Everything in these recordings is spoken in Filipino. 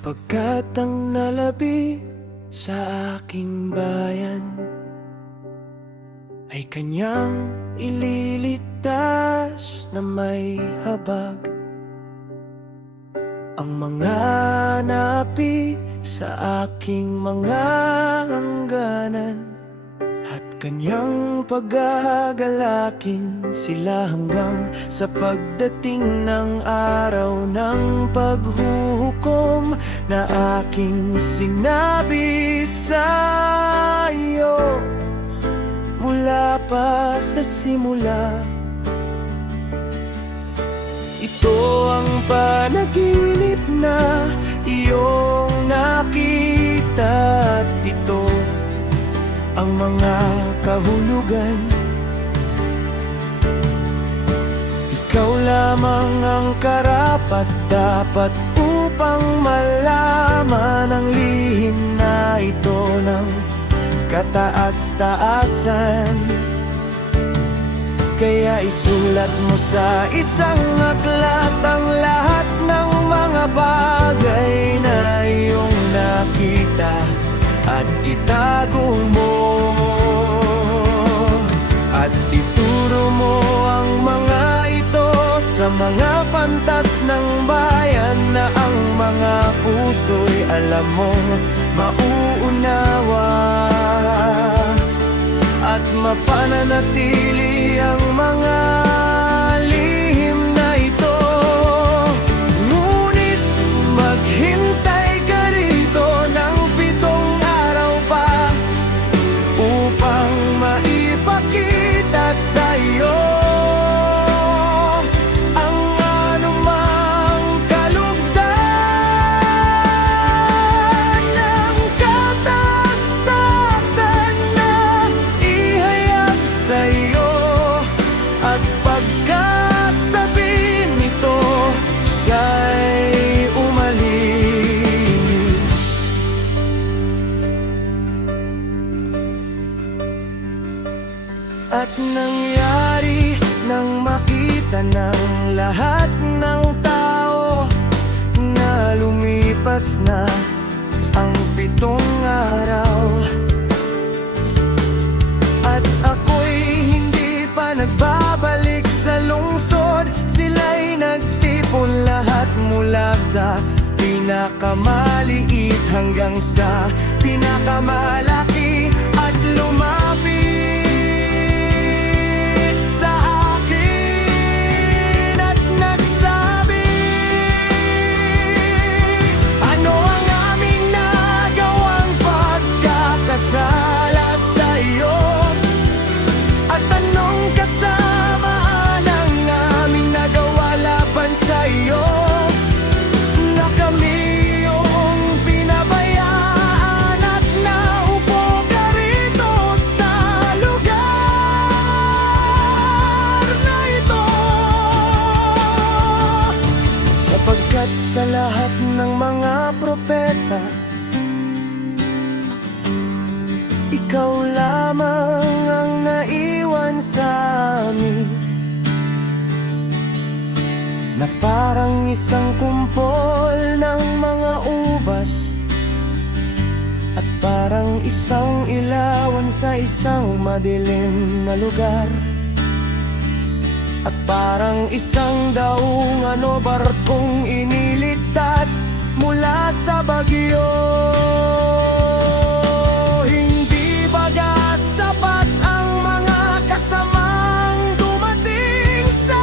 Sapagkat ang nalabi sa aking bayan ay kanyang ililitas na may habag. Ang mga napi sa aking mga hangganan at kanyang pagagalakin sila hanggang sa pagdating ng araw ng paghuhukom na aking sinabi sa iyo mula pa sa simula. Ito ang panaginip na iyong nakita at ito ang mga kahulugan. Ikaw lamang ang karapat dapat upang malaman ang lihim na ito ng kataas-taasan. Kaya isulat mo sa isang aklat ang lahat ng mga bagay na iyong nakita at itago mo, at ituro mo ang mga ito sa mga pantas ng bayan na ang mga puso'y alam mong mauunawa at mapananatili ang mga lihim na ito. Ngunit maghintay ka rito ng 7 araw pa upang maipakita sa iyo ang anumang kalugdan ng kataas-taasan na ihayag sa iyo. At pagkasabi nito, siya'y umalis. At nangyari nang makita ng lahat ng tao na lumipas na ang 7 araw. At ako'y hindi pa nagbabalik sa lungsod. Sila'y nagtipon lahat mula sa pinakamaliit hanggang sa pinakamalaki at lumapit sa akin at nagsabi, ano ang aming nagawang pagkakasala sa iyo? At anong kasamaan ang aming nagawa laban sa iyo? Na kami iyong pinabayaan at naupo ka rito sa lugar na ito. Sapagkat sa lahat ng mga propeta, ikaw lamang ang naiwan sa amin, na parang isang kumpol ng mga ubas at parang isang ilawan sa isang madilim na lugar, at parang isang daungan o barkong iniligtas mula sa bagyo. Hindi baga sapat ang mga kasamang dumating sa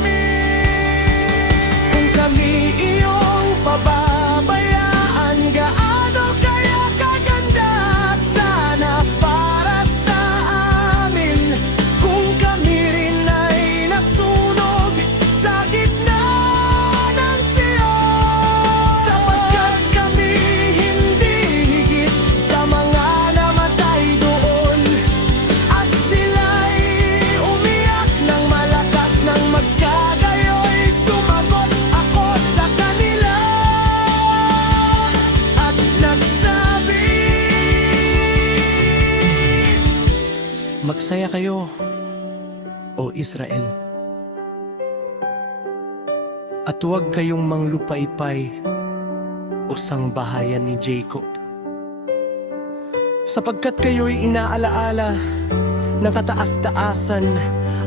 amin kung kami iyong pababayaan. Gaano kaya kaganda sana para sa amin kung kami rin ay nasunog sa gitna ng Sion. Sapagkat kami hindi higit sa mga namatay doon, at sila'y umiyak ng malakas nang magkagayo'y sumagot ako sa kanila at nagsabi, magsaya kayo, O Israel, at huwag kayong manglupaypay o sangbahayan ni Jacob. Sapagkat kayo'y inaalaala ng kataas-taasan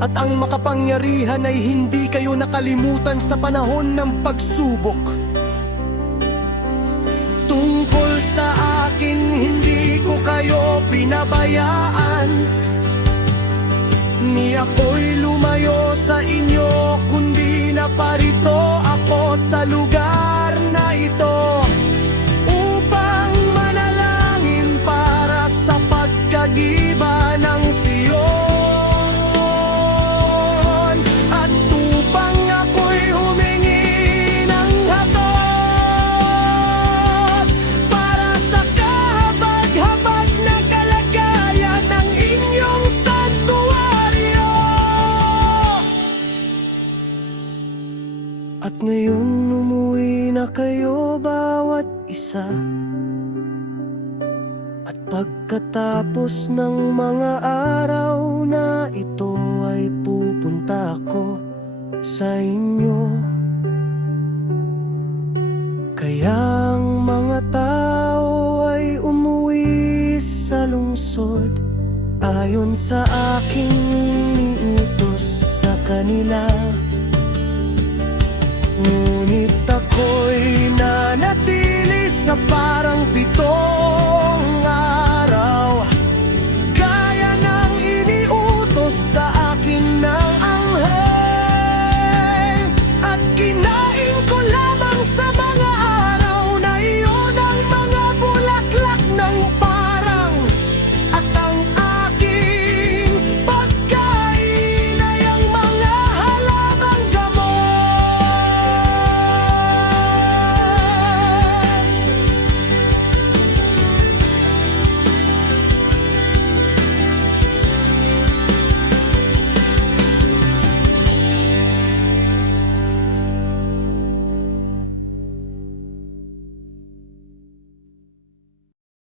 at ang makapangyarihan ay hindi kayo nakalimutan sa panahon ng pagsubok. Tungkol sa akin, hindi ko kayo pinabayaan, ni ako'y lumayo sa inyo, kundi naparito ako sa lugar na ito upang manalangin para sa pagkagiba ng Siyon, at upang ako'y humingi ng hatod para sa kahabag-habag na kalagayan ng inyong santuaryo. At ngayon umuwi na kayo bawat isa, at pagkatapos ng mga araw na ito ay pupunta ako sa inyo. Kaya ang mga tao ay umuwi sa lungsod ayon sa aking niutos sa kanila.